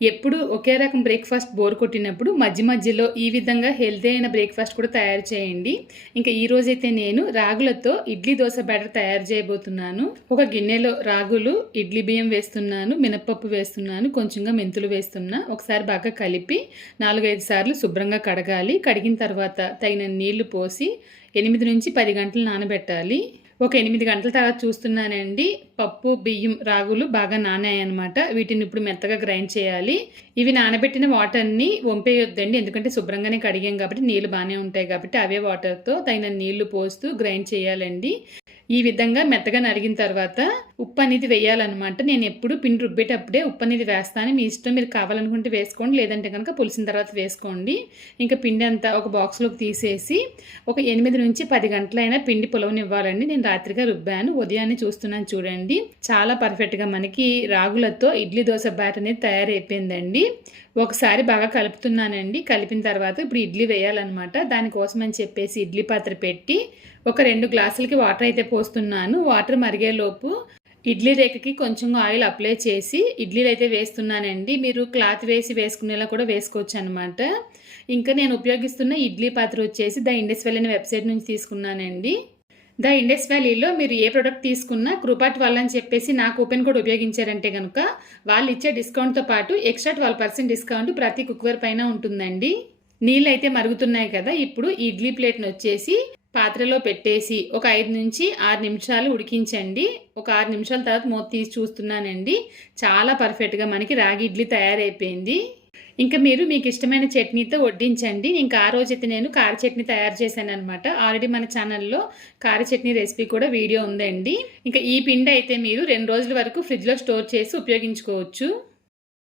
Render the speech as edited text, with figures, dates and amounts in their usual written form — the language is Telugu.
ఎప్పుడు ఒకే రకం బ్రేక్ఫాస్ట్ బోర్ కొట్టినప్పుడు మధ్య మధ్యలో ఈ విధంగా హెల్తీ అయిన బ్రేక్ఫాస్ట్ కూడా తయారు చేయండి. ఇంకా ఈ రోజైతే నేను రాగులతో ఇడ్లీ దోశ బ్యాటర్ తయారు చేయబోతున్నాను. ఒక గిన్నెలో రాగులు, ఇడ్లీ బియ్యం వేస్తున్నాను, మినపప్పు వేస్తున్నాను, కొంచెంగా మెంతులు వేస్తున్నా. ఒకసారి బాగా కలిపి 4-5 సార్లు శుభ్రంగా కడగాలి. కడిగిన తర్వాత తగిన నీళ్లు పోసి 8 నుంచి 10 గంటలు నానబెట్టాలి. ఒక 8 గంటల తర్వాత చూస్తున్నానండి, పప్పు, బియ్యం, రాగులు బాగా నానాయన్నమాట. వీటిని ఇప్పుడు మెత్తగా గ్రైండ్ చేయాలి. ఇవి నానబెట్టిన వాటర్ని వంపేయొద్దండి, ఎందుకంటే శుభ్రంగానే కడిగాం కాబట్టి నీళ్ళు బాగానే ఉంటాయి కాబట్టి అవే వాటర్తో తగిన నీళ్లు పోస్తూ గ్రైండ్ చేయాలండి. ఈ విధంగా మెత్తగా నలిగిన తర్వాత ఉప్పు అనేది వేయాలన్నమాట. నేను ఎప్పుడు పిండి రుబ్బేటప్పుడే ఉప్పు అనేది వేస్తాను. మీ ఇష్టం, మీరు కావాలనుకుంటే వేసుకోండి, లేదంటే కనుక పులిసిన తర్వాత వేసుకోండి. ఇంకా పిండి అంతా ఒక బాక్స్లోకి తీసేసి ఒక 8 నుంచి 10 గంటలైనా పిండి పులవనివ్వాలండి. నేను రాత్రిగా రుబ్బాను, ఉదయాన్నే చూస్తున్నాను చూడండి. చాలా పర్ఫెక్ట్గా మనకి రాగులతో ఇడ్లీ దోశ బ్యాటర్ అనేది తయారైపోయిందండి. ఒకసారి బాగా కలుపుతున్నానండి. కలిపిన తర్వాత ఇప్పుడు ఇడ్లీ వేయాలన్నమాట. దానికోసం అని చెప్పేసి ఇడ్లీ పాత్ర పెట్టి ఒక 2 గ్లాసులకి వాటర్ అయితే పోస్తున్నాను. వాటర్ మరిగేలోపు ఇడ్లీ రేఖకి కొంచెం ఆయిల్ అప్లై చేసి ఇడ్లీలు అయితే వేస్తున్నానండి. మీరు క్లాత్ వేసి వేసుకునేలా కూడా వేసుకోవచ్చు అనమాట. ఇంకా నేను ఉపయోగిస్తున్న ఇడ్లీ పాత్ర వచ్చేసి ద ఇండస్ వ్యాలీ అనే వెబ్సైట్ నుంచి తీసుకున్నానండి. ద ఇండస్ వ్యాలీలో మీరు ఏ ప్రోడక్ట్ తీసుకున్నా కృపాట్ వాళ్ళు అని చెప్పేసి నా కూపెన్ కోడ్ ఉపయోగించారంటే కనుక వాళ్ళు ఇచ్చే డిస్కౌంట్తో పాటు ఎక్స్ట్రా 12% డిస్కౌంట్ ప్రతి కుక్వేర్ పైన ఉంటుందండి. నీళ్ళు అయితే మరుగుతున్నాయి కదా, ఇప్పుడు ఇడ్లీ ప్లేట్ని వచ్చేసి పాత్రలో పెట్టేసి ఒక 5 నుంచి 6 నిమిషాలు ఉడికించండి. ఒక 6 నిమిషాల తర్వాత మూత తీసి చూస్తున్నానండి. చాలా పర్ఫెక్ట్గా మనకి రాగి ఇడ్లీ తయారైపోయింది. ఇంకా మీరు మీకు ఇష్టమైన చట్నీతో వడ్డించండి. ఇంకా ఆ రోజైతే నేను కార చట్నీ తయారు చేశాను అనమాట. ఆల్రెడీ మన ఛానల్లో కార చట్నీ రెసిపీ కూడా వీడియో ఉందండి. ఇంకా ఈ పిండి అయితే మీరు 2 రోజుల వరకు ఫ్రిడ్జ్లో స్టోర్ చేసి ఉపయోగించుకోవచ్చు.